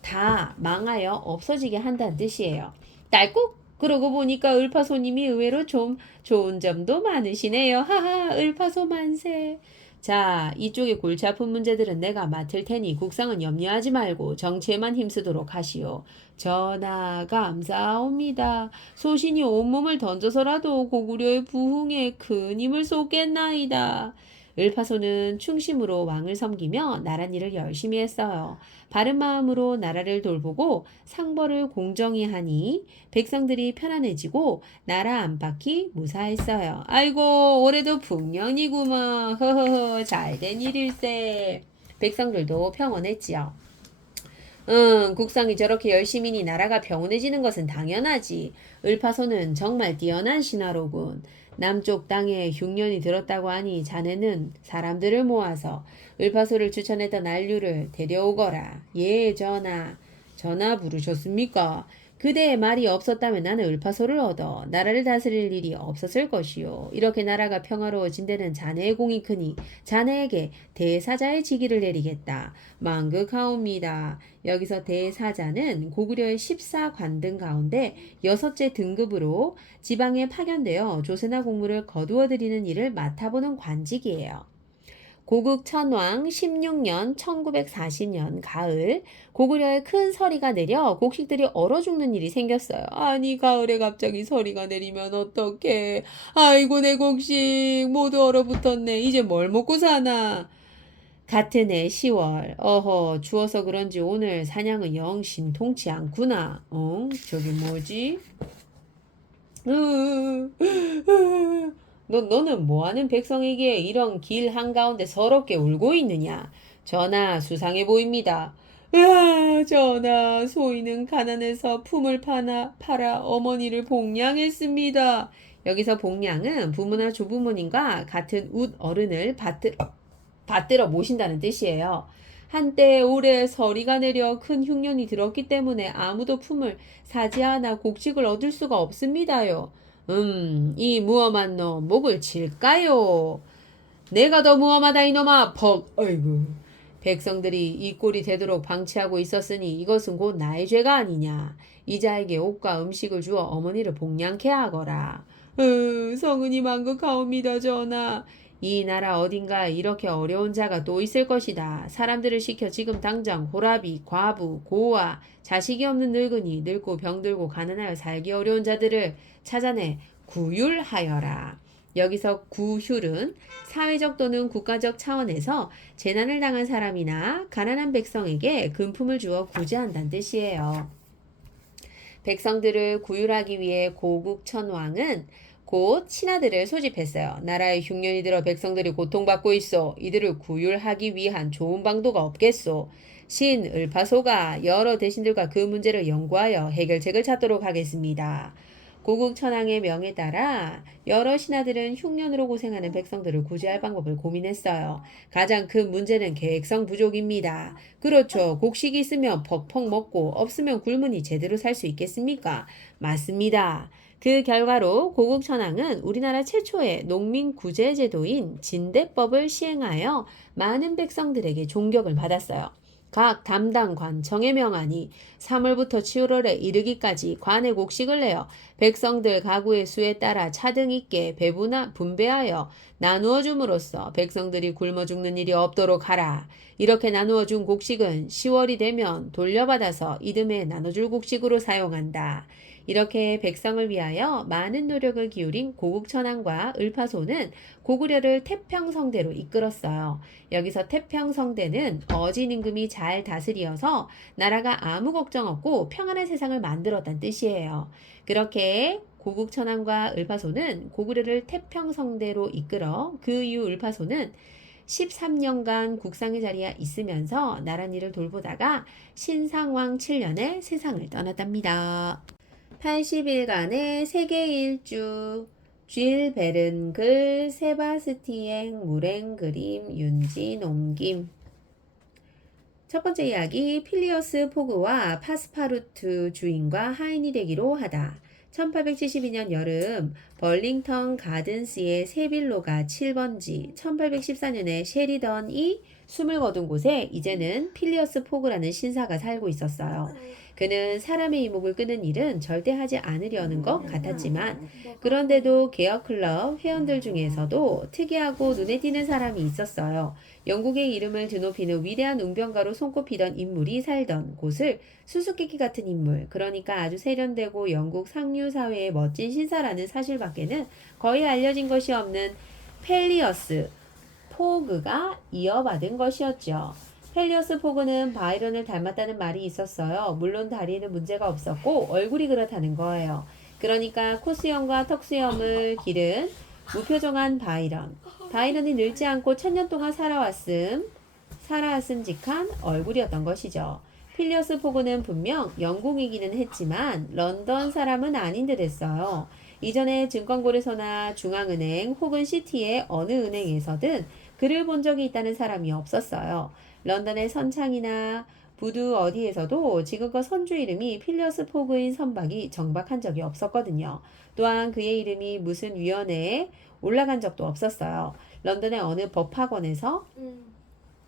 다 망하여 없어지게 한다는 뜻이에요. 딸꾹! 그러고 보니까 을파소님이 의외로 좀 좋은 점도 많으시네요. 하하, 을파소 만세. 자, 이쪽에 골치 아픈 문제들은 내가 맡을 테니 국상은 염려하지 말고 정치에만 힘쓰도록 하시오. 전하, 감사옵니다. 소신이 온몸을 던져서라도 고구려의 부흥에 큰 힘을 쏟겠나이다. 을파소는 충심으로 왕을 섬기며 나랏일을 열심히 했어요. 바른 마음으로 나라를 돌보고 상벌을 공정히 하니 백성들이 편안해지고 나라 안팎이 무사했어요. 아이고, 올해도 풍년이구먼. 허허허, 잘된 일일세. 백성들도 평온했지요. 국상이 저렇게 열심히니 나라가 평온해지는 것은 당연하지. 을파소는 정말 뛰어난 신하로군. 남쪽 땅에 흉년이 들었다고 하니 자네는 사람들을 모아서 을파소를 추천했던 안류를 데려오거라. 예, 전하. 전하 부르셨습니까? 그대의 말이 없었다면 나는 을파소를 얻어 나라를 다스릴 일이 없었을 것이요. 이렇게 나라가 평화로워진 데는 자네의 공이 크니 자네에게 대사자의 직위를 내리겠다. 만극하옵니다. 여기서 대사자는 고구려의 14관등 가운데 6째 등급으로 지방에 파견되어 조세나 공무를 거두어들이는 일을 맡아보는 관직이에요. 고국천왕 16년 1940년 가을 고구려에 큰 서리가 내려 곡식들이 얼어 죽는 일이 생겼어요. 아니, 가을에 갑자기 서리가 내리면 어떡해. 아이고, 내 곡식 모두 얼어붙었네. 이제 뭘 먹고 사나. 같은 해 10월. 어허, 추워서 그런지 오늘 사냥은 영 신통치 않구나. 저기 뭐지? 너는 뭐하는 백성에게 이런 길 한가운데 서럽게 울고 있느냐? 전하, 수상해 보입니다. 전하, 소인은 가난해서 품을 팔아 어머니를 복량했습니다. 여기서 복량은 부모나 조부모님과 같은 웃 어른을 받들어 모신다는 뜻이에요. 한때 올해 서리가 내려 큰 흉년이 들었기 때문에 아무도 품을 사지 않아 곡식을 얻을 수가 없습니다요. 이 무엄한 놈 목을 칠까요? 내가 더 무엄하다 이놈아. 아이고. 백성들이 이 꼴이 되도록 방치하고 있었으니 이것은 곧 나의 죄가 아니냐. 이자에게 옷과 음식을 주어 어머니를 복량케 하거라. 성은이 만극하옵니다, 전하. 이 나라 어딘가에 이렇게 어려운 자가 또 있을 것이다. 사람들을 시켜 지금 당장 호라비, 과부, 고아, 자식이 없는 늙은이, 늙고 병들고 가난하여 살기 어려운 자들을 찾아내 구휼하여라. 여기서 구휼은 사회적 또는 국가적 차원에서 재난을 당한 사람이나 가난한 백성에게 금품을 주어 구제한다는 뜻이에요. 백성들을 구휼하기 위해 고국천왕은 곧 신하들을 소집했어요. 나라에 흉년이 들어 백성들이 고통받고 있어. 이들을 구휼하기 위한 좋은 방도가 없겠소. 신 을파소가 여러 대신들과 그 문제를 연구하여 해결책을 찾도록 하겠습니다. 고국천왕의 명에 따라 여러 신하들은 흉년으로 고생하는 백성들을 구제할 방법을 고민했어요. 가장 큰 문제는 계획성 부족입니다. 그렇죠. 곡식이 있으면 퍽퍽 먹고 없으면 굶으니 제대로 살 수 있겠습니까? 맞습니다. 그 결과로 고국천왕은 우리나라 최초의 농민 구제 제도인 진대법을 시행하여 많은 백성들에게 존경을 받았어요. 각 담당 관청에 명하니 3월부터 7월에 이르기까지 관의 곡식을 내어 백성들 가구의 수에 따라 차등 있게 배분하 분배하여 나누어 줌으로써 백성들이 굶어 죽는 일이 없도록 하라. 이렇게 나누어 준 곡식은 10월이 되면 돌려받아서 이듬해 나눠줄 곡식으로 사용한다. 이렇게 백성을 위하여 많은 노력을 기울인 고국천왕과 을파소는 고구려를 태평성대로 이끌었어요. 여기서 태평성대는 어진 임금이 잘 다스리어서 나라가 아무 걱정 없고 평안한 세상을 만들었다는 뜻이에요. 그렇게 고국천왕과 을파소는 고구려를 태평성대로 이끌어 그 이후 을파소는 13년간 국상의 자리에 있으면서 나랏일을 돌보다가 신상왕 7년에 세상을 떠났답니다. 80일간의 세계 일주 쥘 베른 글 세바스티엥 무랭 그림 윤지 옮김. 첫 번째 이야기, 필리어스 포그와 파스파루트 주인과 하인이 되기로 하다. 1872년 여름 벌링턴 가든스의 세빌로가 7번지, 1814년에 셰리던이 숨을 거둔 곳에 이제는 필리어스 포그라는 신사가 살고 있었어요. 그는 사람의 이목을 끄는 일은 절대 하지 않으려는 것 같았지만 그런데도 개혁클럽 회원들 중에서도 특이하고 눈에 띄는 사람이 있었어요. 영국의 이름을 드높이는 위대한 웅변가로 손꼽히던 인물이 살던 곳을 수수께끼 같은 인물, 그러니까 아주 세련되고 영국 상류 사회의 멋진 신사라는 사실밖에는 거의 알려진 것이 없는 펠리어스 포그가 이어받은 것이었죠. 펠리어스 포그는 바이런을 닮았다는 말이 있었어요. 물론 다리에는 문제가 없었고 얼굴이 그렇다는 거예요. 그러니까 코수염과 턱수염을 기른 무표정한 바이런. 바이런이 늙지 않고 1000년 동안 살아왔음직한 얼굴이었던 것이죠. 필리어스 포그는 분명 영국이기는 했지만 런던 사람은 아닌 듯 했어요. 이전에 증권거래소나 중앙은행 혹은 시티의 어느 은행에서든 그를 본 적이 있다는 사람이 없었어요. 런던의 선창이나 부두 어디에서도 지금껏 선주 이름이 필리어스 포그인 선박이 정박한 적이 없었거든요. 또한 그의 이름이 무슨 위원회에 올라간 적도 없었어요. 런던의 어느 법학원에서,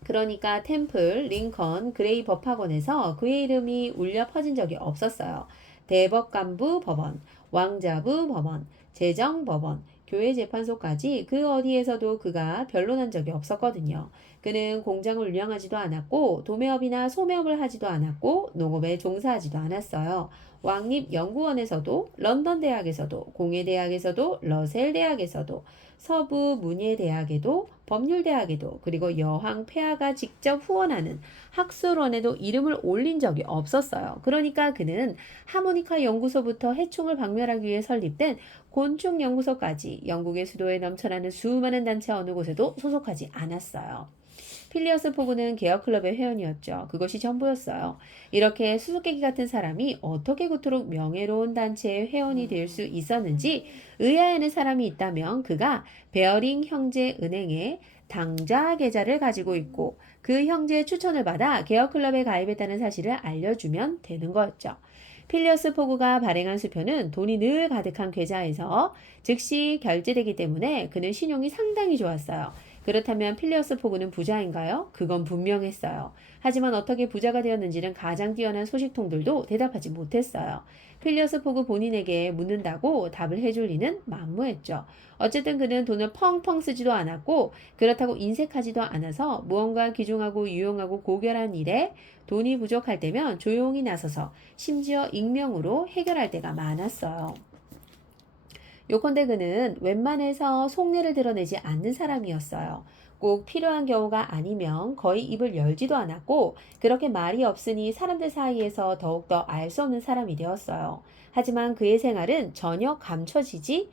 그러니까 템플, 링컨, 그레이 법학원에서 그의 이름이 울려 퍼진 적이 없었어요. 대법관부 법원, 왕자부 법원, 재정법원, 교회재판소까지 그 어디에서도 그가 변론한 적이 없었거든요. 그는 공장을 운영하지도 않았고 도매업이나 소매업을 하지도 않았고 농업에 종사하지도 않았어요. 왕립연구원에서도 런던 대학에서도 공예대학에서도 러셀 대학에서도 서부 문예대학에도 법률대학에도 그리고 여왕 폐하가 직접 후원하는 학술원에도 이름을 올린 적이 없었어요. 그러니까 그는 하모니카 연구소부터 해충을 박멸하기 위해 설립된 곤충 연구소까지 영국의 수도에 넘쳐나는 수많은 단체 어느 곳에도 소속하지 않았어요. 필리어스 포그는 개혁클럽의 회원이었죠. 그것이 전부였어요. 이렇게 수수께끼 같은 사람이 어떻게 그토록 명예로운 단체의 회원이 될 수 있었는지 의아해하는 사람이 있다면 그가 베어링 형제 은행에 당좌 계좌를 가지고 있고 그 형제의 추천을 받아 개혁클럽에 가입했다는 사실을 알려주면 되는 거였죠. 필리어스 포그가 발행한 수표는 돈이 늘 가득한 계좌에서 즉시 결제되기 때문에 그는 신용이 상당히 좋았어요. 그렇다면 필리어스 포그는 부자인가요? 그건 분명했어요. 하지만 어떻게 부자가 되었는지는 가장 뛰어난 소식통들도 대답하지 못했어요. 필리어스 포그 본인에게 묻는다고 답을 해줄 리는 만무했죠. 어쨌든 그는 돈을 펑펑 쓰지도 않았고 그렇다고 인색하지도 않아서 무언가 귀중하고 유용하고 고결한 일에 돈이 부족할 때면 조용히 나서서 심지어 익명으로 해결할 때가 많았어요. 요컨대 그는 웬만해서 속내를 드러내지 않는 사람이었어요. 꼭 필요한 경우가 아니면 거의 입을 열지도 않았고 그렇게 말이 없으니 사람들 사이에서 더욱더 알 수 없는 사람이 되었어요. 하지만 그의 생활은 전혀 감춰있지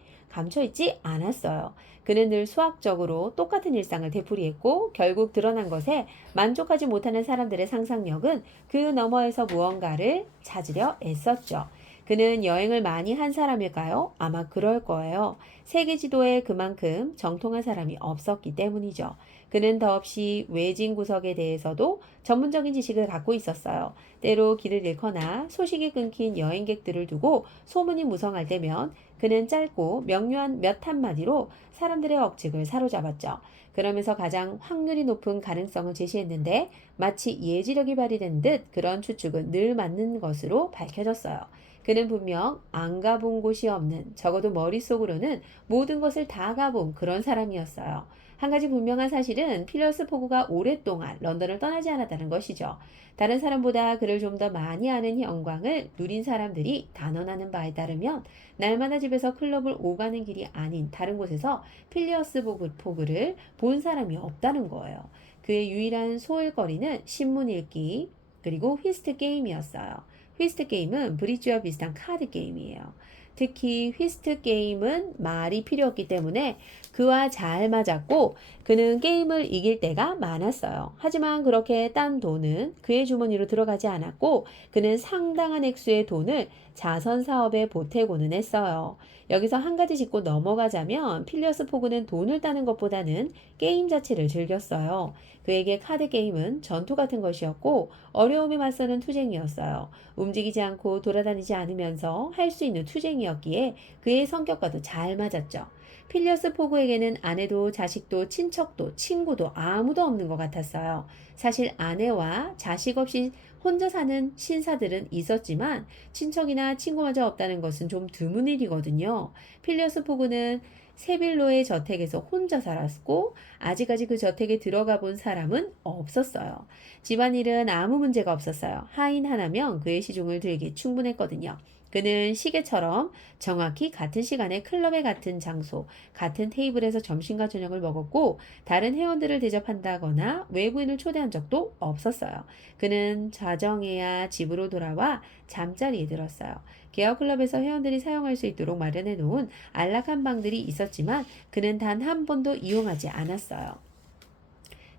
않았어요. 그는 늘 수학적으로 똑같은 일상을 되풀이했고 결국 드러난 것에 만족하지 못하는 사람들의 상상력은 그 너머에서 무언가를 찾으려 애썼죠. 그는 여행을 많이 한 사람일까요? 아마 그럴 거예요. 세계 지도에 그만큼 정통한 사람이 없었기 때문이죠. 그는 더없이 외진 구석에 대해서도 전문적인 지식을 갖고 있었어요. 때로 길을 잃거나 소식이 끊긴 여행객들을 두고 소문이 무성할 때면 그는 짧고 명료한 몇 한마디로 사람들의 억측을 사로잡았죠. 그러면서 가장 확률이 높은 가능성을 제시했는데 마치 예지력이 발휘된 듯 그런 추측은 늘 맞는 것으로 밝혀졌어요. 그는 분명 안 가본 곳이 없는, 적어도 머릿속으로는 모든 것을 다 가본 그런 사람이었어요. 한 가지 분명한 사실은 필리어스 포그가 오랫동안 런던을 떠나지 않았다는 것이죠. 다른 사람보다 그를 좀 더 많이 아는 영광을 누린 사람들이 단언하는 바에 따르면 날마다 집에서 클럽을 오가는 길이 아닌 다른 곳에서 필리어스 포그를 본 사람이 없다는 거예요. 그의 유일한 소일거리는 신문 읽기 그리고 휘스트 게임이었어요. 휘스트 게임은 브릿지와 비슷한 카드 게임이에요. 특히 휘스트 게임은 말이 필요 없기 때문에 그와 잘 맞았고 그는 게임을 이길 때가 많았어요. 하지만 그렇게 딴 돈은 그의 주머니로 들어가지 않았고 그는 상당한 액수의 돈을 자선 사업에 보태고는 했어요. 여기서 한 가지 짚고 넘어가자면 필리어스 포그는 돈을 따는 것보다는 게임 자체를 즐겼어요. 그에게 카드 게임은 전투 같은 것이었고 어려움에 맞서는 투쟁이었어요. 움직이지 않고 돌아다니지 않으면서 할 수 있는 투쟁이었기에 그의 성격과도 잘 맞았죠. 필리어스 포그에게는 아내도 자식도 친척도 친구도 아무도 없는 것 같았어요. 사실 아내와 자식 없이 혼자 사는 신사들은 있었지만 친척이나 친구마저 없다는 것은 좀 드문 일이거든요. 필리어스 포그는 세빌로의 저택에서 혼자 살았고 아직까지 그 저택에 들어가 본 사람은 없었어요. 집안일은 아무 문제가 없었어요. 하인 하나면 그의 시중을 들기 충분했거든요. 그는 시계처럼 정확히 같은 시간에 클럽의 같은 장소, 같은 테이블에서 점심과 저녁을 먹었고 다른 회원들을 대접한다거나 외부인을 초대한 적도 없었어요. 그는 자정에야 집으로 돌아와 잠자리에 들었어요. 개혁클럽에서 회원들이 사용할 수 있도록 마련해 놓은 안락한 방들이 있었지만 그는 단 한 번도 이용하지 않았어요.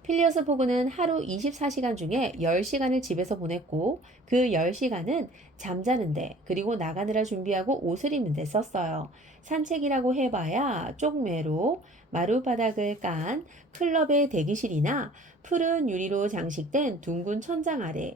필리어스 포그는 하루 24시간 중에 10시간을 집에서 보냈고 그 10시간은 잠자는데 그리고 나가느라 준비하고 옷을 입는데 썼어요. 산책이라고 해봐야 쪽매로 마룻바닥을 깐 클럽의 대기실이나 푸른 유리로 장식된 둥근 천장 아래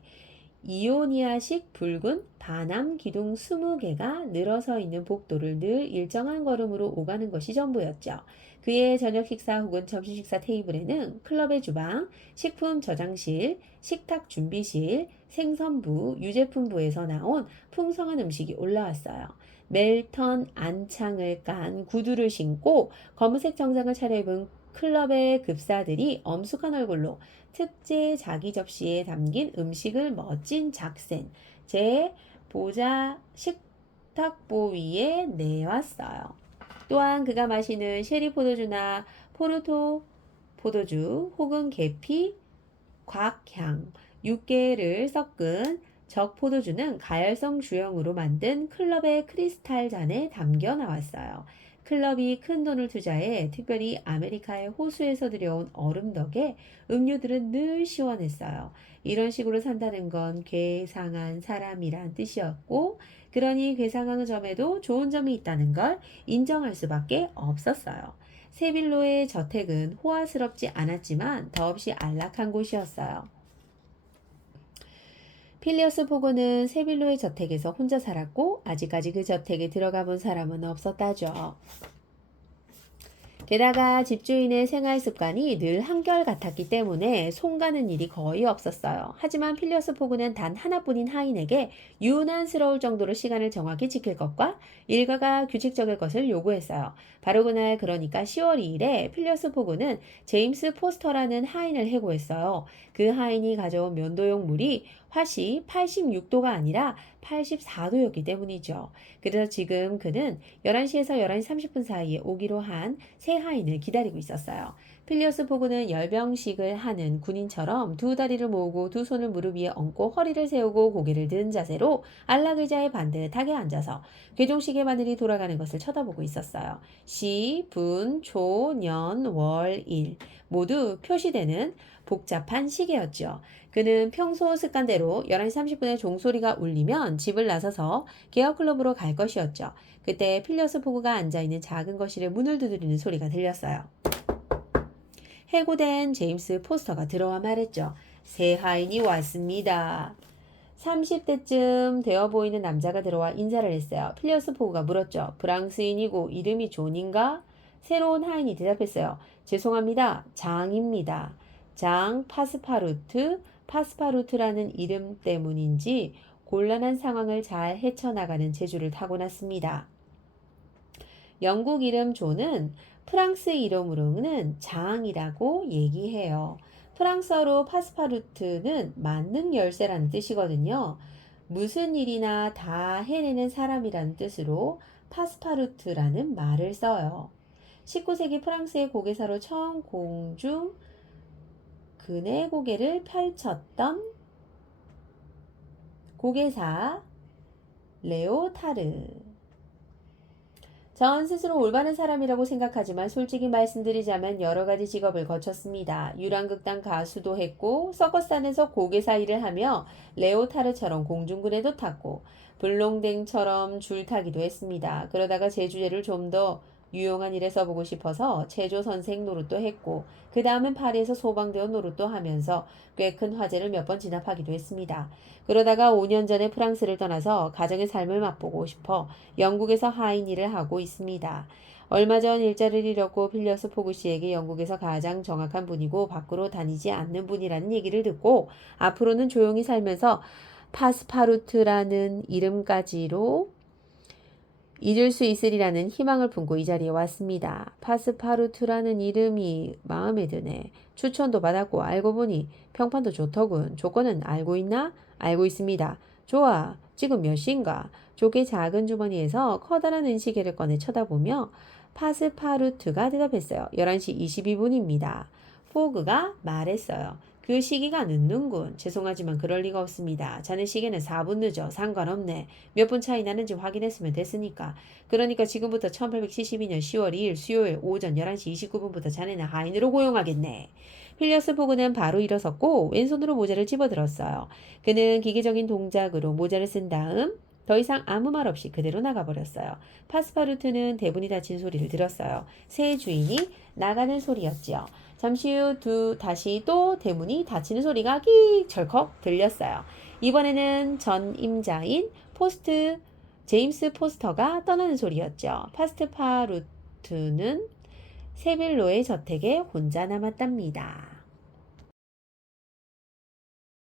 이오니아식 붉은 반암 기둥 20개가 늘어서 있는 복도를 늘 일정한 걸음으로 오가는 것이 전부였죠. 그의 저녁 식사 혹은 점심 식사 테이블에는 클럽의 주방, 식품 저장실, 식탁 준비실, 생선부, 유제품부에서 나온 풍성한 음식이 올라왔어요. 멜턴 안창을 깐 구두를 신고 검은색 정장을 차려입은 클럽의 급사들이 엄숙한 얼굴로 특제 자기 접시에 담긴 음식을 멋진 작센 제 보자 식탁보 위에 내왔어요. 또한 그가 마시는 쉐리 포도주나 포르토 포도주 혹은 계피, 곽향, 6개를 섞은 적 포도주는 가열성 주형으로 만든 클럽의 크리스탈 잔에 담겨 나왔어요. 클럽이 큰 돈을 투자해 특별히 아메리카의 호수에서 들여온 얼음 덕에 음료들은 늘 시원했어요. 이런 식으로 산다는 건 괴상한 사람이란 뜻이었고 그러니 괴상한 점에도 좋은 점이 있다는 걸 인정할 수밖에 없었어요. 세빌로의 저택은 호화스럽지 않았지만 더없이 안락한 곳이었어요. 필리어스 포고는 세빌로의 저택에서 혼자 살았고 아직까지 그 저택에 들어가 본 사람은 없었다죠. 게다가 집주인의 생활 습관이 늘 한결같았기 때문에 송가는 일이 거의 없었어요. 하지만 필리어스 포그는 단 하나뿐인 하인에게 유난스러울 정도로 시간을 정확히 지킬 것과 일과가 규칙적일 것을 요구했어요. 바로 그날 그러니까 10월 2일에 필리어스 포그는 제임스 포스터라는 하인을 해고했어요. 그 하인이 가져온 면도용 물이 화씨 86도가 아니라 84도였기 때문이죠. 그래서 지금 그는 11시에서 11시 30분 사이에 오기로 한 새 하인을 기다리고 있었어요. 필리어스 포그는 열병식을 하는 군인처럼 두 다리를 모으고 두 손을 무릎 위에 얹고 허리를 세우고 고개를 든 자세로 안락의자에 반듯하게 앉아서 괴종식의 바늘이 돌아가는 것을 쳐다보고 있었어요. 시, 분, 초, 년, 월, 일 모두 표시되는 복잡한 시계였죠. 그는 평소 습관대로 11시 30분에 종소리가 울리면 집을 나서서 개혁클럽으로 갈 것이었죠. 그때 필리어스 포그가 앉아있는 작은 거실에 문을 두드리는 소리가 들렸어요. 해고된 제임스 포스터가 들어와 말했죠. 새 하인이 왔습니다. 30대쯤 되어 보이는 남자가 들어와 인사를 했어요. 필리어스 포그가 물었죠. 프랑스인이고 이름이 존인가? 새로운 하인이 대답했어요. 죄송합니다. 장입니다. 장 파스파루트라는 이름 때문인지 곤란한 상황을 잘 헤쳐나가는 재주를 타고났습니다. 영국 이름 존은 프랑스 이름으로는 장이라고 얘기해요. 프랑스어로 파스파루트는 만능 열쇠라는 뜻이거든요. 무슨 일이나 다 해내는 사람이라는 뜻으로 파스파루트라는 말을 써요. 19세기 프랑스의 고개사로 처음 공중 근의 고개를 펼쳤던 고개사 레오타르. 전 스스로 올바른 사람이라고 생각하지만 솔직히 말씀드리자면 여러 가지 직업을 거쳤습니다. 유랑극단 가수도 했고 서커스단에서 고개사 일을 하며 레오타르처럼 공중근에도 탔고 블롱댕처럼 줄타기도 했습니다. 그러다가 제 주제를 좀 더 유용한 일에 써보고 싶어서 체조 선생 노릇도 했고 그 다음은 파리에서 소방대원 노릇도 하면서 꽤 큰 화제를 몇 번 진압하기도 했습니다. 그러다가 5년 전에 프랑스를 떠나서 가정의 삶을 맛보고 싶어 영국에서 하인 일을 하고 있습니다. 얼마 전 일자리를 잃었고 필리어스 포그 씨에게 영국에서 가장 정확한 분이고 밖으로 다니지 않는 분이라는 얘기를 듣고 앞으로는 조용히 살면서 파스파루트라는 이름까지로 잊을 수 있으리라는 희망을 품고 이 자리에 왔습니다. 파스파루트라는 이름이 마음에 드네. 추천도 받았고 알고 보니 평판도 좋더군. 조건은 알고 있나? 알고 있습니다. 좋아. 지금 몇 시인가? 조개 작은 주머니에서 커다란 은시계를 꺼내 쳐다보며 파스파루트가 대답했어요. 11시 22분입니다. 포그가 말했어요. 그 시기가 늦는군. 죄송하지만 그럴 리가 없습니다. 자네 시계는 4분 늦어. 상관없네. 몇 분 차이 나는지 확인했으면 됐으니까. 그러니까 지금부터 1872년 10월 2일 수요일 오전 11시 29분부터 자네는 하인으로 고용하겠네. 필리어스 포그는 바로 일어섰고 왼손으로 모자를 집어들었어요. 그는 기계적인 동작으로 모자를 쓴 다음 더 이상 아무 말 없이 그대로 나가버렸어요. 파스파루트는 대문이 닫힌 소리를 들었어요. 새 주인이 나가는 소리였지요. 잠시 후 다시 또 대문이 닫히는 소리가 끽 철컥 들렸어요. 이번에는 전 임자인 제임스 포스터가 떠나는 소리였죠. 파스파루트는 세빌로의 저택에 혼자 남았답니다.